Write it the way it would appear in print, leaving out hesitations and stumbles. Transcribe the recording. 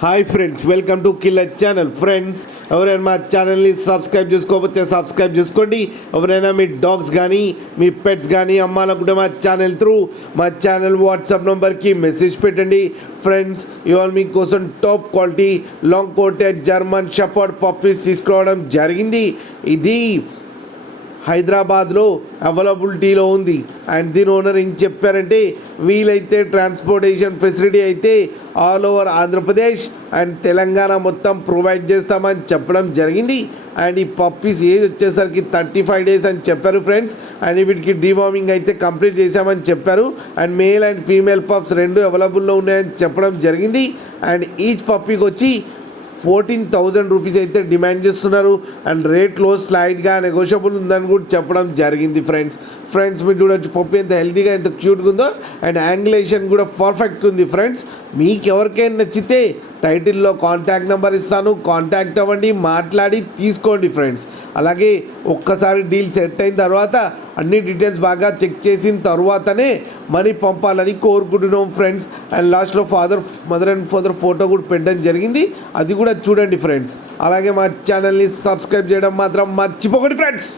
Hi friends, welcome to killer channel. Friends, ఎవరైనా మా ఛానల్ని సబ్స్క్రైబ్ చేసుకోకపోతే సబ్స్క్రైబ్ చేసుకోండి. ఎవరైనా మీ డాగ్స్ కానీ మీ పెట్స్ కానీ అమ్మాలనుకుంటే మా ఛానల్ త్రూ మా ఛానల్ వాట్సాప్ నెంబర్కి మెసేజ్ పెట్టండి. ఫ్రెండ్స్, ఇవాళ మీకోసం top quality long coated German shepherd puppies తీసుకురావడం జరిగింది. ఇది హైదరాబాద్లో అవైలబిలిటీలో ఉంది. అండ్ దీని ఓనర్ ఏం చెప్పారంటే, వీలైతే ట్రాన్స్పోర్టేషన్ ఫెసిలిటీ అయితే all over Andhra Pradesh and Telangana మొత్తం ప్రొవైడ్ చేస్తామని చెప్పడం జరిగింది. అండ్ ఈ పప్పీస్ ఏజ్ వచ్చేసరికి 35 days అని చెప్పారు ఫ్రెండ్స్. అండ్ వీటికి డీవార్మింగ్ అయితే కంప్లీట్ చేశామని చెప్పారు. And male and female pups రెండు అవైలబుల్లో ఉన్నాయని చెప్పడం జరిగింది. అండ్ ఈచ్ పప్పీకి వచ్చి 14,000 రూపీస్ అయితే డిమాండ్ చేస్తున్నారు. అండ్ రేట్లో స్లైడ్గా నెగోషియబుల్ ఉందని కూడా చెప్పడం జరిగింది. ఫ్రెండ్స్ మీరు చూడొచ్చు పప్పి ఎంత హెల్తీగా ఎంత క్యూట్గా ఉందో. అండ్ యాంగులేషన్ కూడా పర్ఫెక్ట్ ఉంది. ఫ్రెండ్స్, మీకు ఎవరికైనా నచ్చితే టైటిల్లో కాంటాక్ట్ నెంబర్ ఇస్తాను, కాంటాక్ట్ అవ్వండి, మాట్లాడి తీసుకోండి ఫ్రెండ్స్. అలాగే ఒక్కసారి డీల్ సెట్ అయిన తర్వాత అన్ని డీటెయిల్స్ బాగా చెక్ చేసిన తర్వాతనే మనీ పంపాలని కోరుకుంటున్నాం ఫ్రెండ్స్. అండ్ లాస్ట్లో మదర్ అండ్ ఫాదర్ ఫోటో కూడా పెట్టడం జరిగింది, అది కూడా చూడండి ఫ్రెండ్స్. అలాగే మా ఛానల్ని సబ్స్క్రైబ్ చేయడం మాత్రం మర్చిపోకండి ఫ్రెండ్స్.